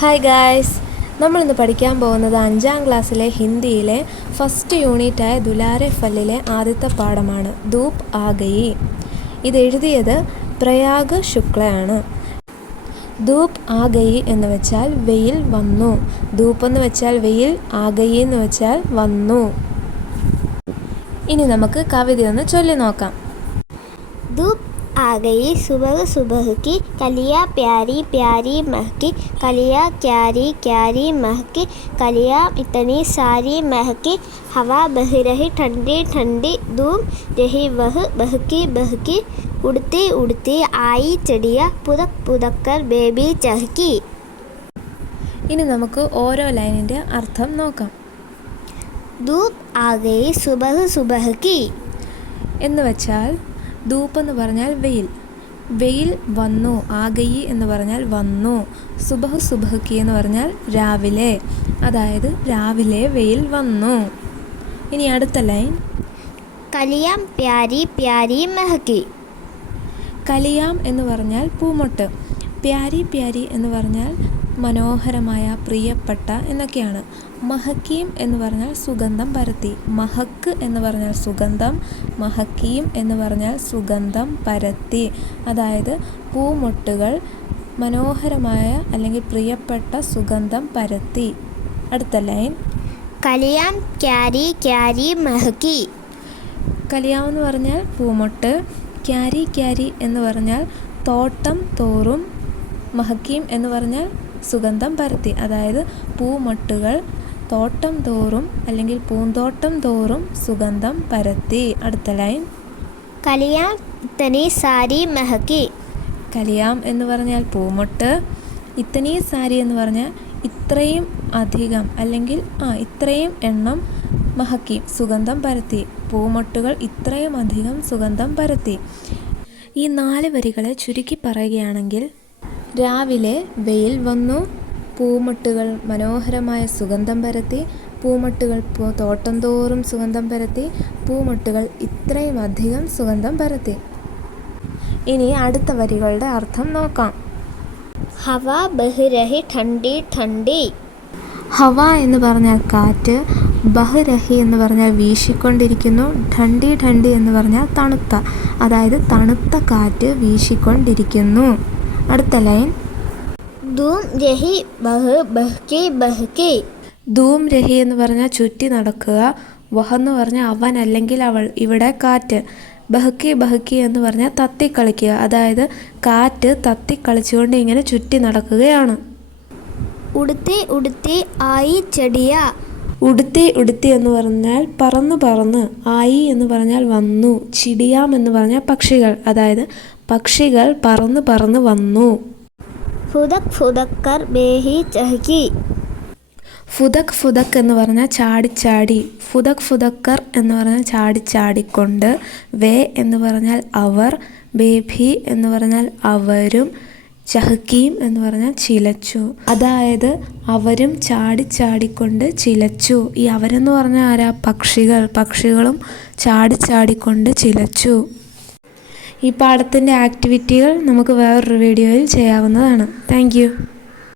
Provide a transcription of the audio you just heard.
Hi guys, നമ്മളിന്ന് പഠിക്കാൻ പോകുന്നത് 5ാം ക്ലാസ്സിലെ ഹിന്ദിയിലെ ഫസ്റ്റ് യൂണിറ്റായ ദുലാരെ ഫല്ലിലെ ആദ്യത്തെ പാഠമാണ് ധൂപ് ആ ഗയി. ഇതെഴുതിയത് പ്രയാഗ് ശുക്ലയാണ്. ധൂപ് ആ ഗയി എന്ന് വെച്ചാൽ വെയിൽ വന്നു. ധൂപ്പ് എന്ന് വെച്ചാൽ വെയിൽ, ആ ഗയി എന്ന് വെച്ചാൽ വന്നു. ഇനി നമുക്ക് കവിത ഒന്ന് ചൊല്ലി നോക്കാം. धूप आ गई सुबह सुबह की, कलियाँ प्यारी प्यारी महकी, कलियाँ क्यारी क्यारी महकी, कलियाँ इतनी सारी महकी, हवा बह रही ठंडी ठंडी, धूम रही वह बहकी बहकी, उड़ती उड़ती आई चिड़िया, पुदक पुदक कर बेबी चहकी. ഇനി നമുക്ക് ഓരോ ലൈനിൻ്റെ അർത്ഥം നോക്കാം. धूप आ गई सुबह सुबह की എന്ന് വെച്ചാൽ ധൂപ്പ് എന്ന് പറഞ്ഞാൽ വെയിൽ, വെയിൽ വന്നു. ആഗയി എന്ന് പറഞ്ഞാൽ വന്നു. സുബഹ് സുബഹ്ക്കി എന്ന് പറഞ്ഞാൽ രാവിലെ, അതായത് രാവിലെ വെയിൽ വന്നു. ഇനി അടുത്ത ലൈൻ. കലിയാം പ്യാരി പ്യാരി മെഹക്കി. കലിയാം എന്ന് പറഞ്ഞാൽ പൂമൊട്ട്, പ്യാരി പ്യാരി എന്ന് പറഞ്ഞാൽ മനോഹരമായ, പ്രിയപ്പെട്ട എന്നൊക്കെയാണ്. മഹക്കീം എന്ന് പറഞ്ഞാൽ സുഗന്ധം പരത്തി. മഹക്ക് എന്ന് പറഞ്ഞാൽ സുഗന്ധം, മഹക്കീം എന്ന് പറഞ്ഞാൽ സുഗന്ധം പരത്തി, അതായത് പൂമൊട്ടുകൾ മനോഹരമായ അല്ലെങ്കിൽ പ്രിയപ്പെട്ട സുഗന്ധം പരത്തി. അടുത്ത ലൈൻ. കലിയാം ക്യാരി ക്യാരി മെഹക്കി. കലിയാം എന്ന് പറഞ്ഞാൽ പൂമൊട്ട്, ക്യാരി ക്യാരി എന്ന് പറഞ്ഞാൽ തോട്ടം തോറും, മഹക്കീം എന്ന് പറഞ്ഞാൽ സുഗന്ധം പരത്തി, അതായത് പൂമൊട്ടുകൾ തോട്ടം തോറും അല്ലെങ്കിൽ പൂന്തോട്ടം തോറും സുഗന്ധം പരത്തി. അടുത്ത ലൈൻ. കലിയാം ഇത്തനി സാരി മെഹക്കി. കലിയാം എന്ന് പറഞ്ഞാൽ പൂമൊട്ട്, ഇത്തനി സാരി എന്ന് പറഞ്ഞാൽ ഇത്രയും അധികം അല്ലെങ്കിൽ ഇത്രയും എണ്ണം, മഹക്കീം സുഗന്ധം പരത്തി, പൂമൊട്ടുകൾ ഇത്രയും അധികം സുഗന്ധം പരത്തി. ഈ 4 വരികളെ ചുരുക്കി പറയുകയാണെങ്കിൽ, രാവിലെ വെയിൽ വന്നു, പൂമൊട്ടുകൾ മനോഹരമായ സുഗന്ധം പരത്തി, പൂമൊട്ടുകൾ തോട്ടം തോറും സുഗന്ധം പരത്തി, പൂമൊട്ടുകൾ ഇത്രയും അധികം സുഗന്ധം പരത്തി. ഇനി അടുത്ത വരികളുടെ അർത്ഥം നോക്കാം. ഹവ ബഹ് രഹി ठंडी ठंडी. ഹവ എന്ന് പറഞ്ഞാൽ കാറ്റ്, ബഹ് രഹി എന്ന് പറഞ്ഞാൽ വീശിക്കൊണ്ടിരിക്കുന്നു, ഠണ്ഡി ഠണ്ഡി എന്ന് പറഞ്ഞാൽ തണുത്ത, അതായത് തണുത്ത കാറ്റ് വീശിക്കൊണ്ടിരിക്കുന്നു. അടുത്ത ലൈൻ. ധൂം രഹി ബഹ് ബഹ്കി ബഹ്കി. ധൂം രഹി എന്ന് പറഞ്ഞാൽ ചുറ്റി നടക്കുക, വഹ് എന്ന് പറഞ്ഞാൽ അവൻ അല്ലെങ്കിൽ അവൾ, ഇവിടെ കാറ്റ്. ബഹ്കി ബഹ്കി എന്ന് പറഞ്ഞാൽ തത്തിക്കളിക്കുക, അതായത് കാറ്റ് തത്തിക്കളിച്ചുകൊണ്ട് ഇങ്ങനെ ചുറ്റി നടക്കുകയാണ്. ഉടുത്തി ഉടുത്തി ആയി ചെടിയ. ഉടുത്തി ഉടുത്തി എന്ന് പറഞ്ഞാൽ പറന്ന് പറന്ന്, ആയി എന്ന് പറഞ്ഞാൽ വന്നു, ചിടിയാം എന്ന് പറഞ്ഞാൽ പക്ഷികൾ, അതായത് പക്ഷികൾ പറന്ന് പറന്ന് വന്നു. ഫുദക് ഫുദക് കർ ബേഹി ചഹക്കി. ഫുദക് ഫുദക് എന്ന് പറഞ്ഞാൽ ചാടിച്ചാടി, ഫുദക് ഫുദക്കർ എന്ന് പറഞ്ഞാൽ ചാടിച്ചാടിക്കൊണ്ട്, വേ എന്ന് പറഞ്ഞാൽ അവർ, ബേഭി എന്ന് പറഞ്ഞാൽ അവരും, ചഹക്കീം എന്ന് പറഞ്ഞാൽ ചിലച്ചു, അതായത് അവരും ചാടിച്ചാടിക്കൊണ്ട് ചിലച്ചു. ഈ അവരെന്ന് പറഞ്ഞാൽ ആരാ? പക്ഷികൾ. പക്ഷികളും ചാടിച്ചാടിക്കൊണ്ട് ചിലച്ചു. ഈ പാഠത്തിൻ്റെ ആക്ടിവിറ്റികൾ നമുക്ക് വേറൊരു വീഡിയോയിൽ ചെയ്യാവുന്നതാണ്. Thank you.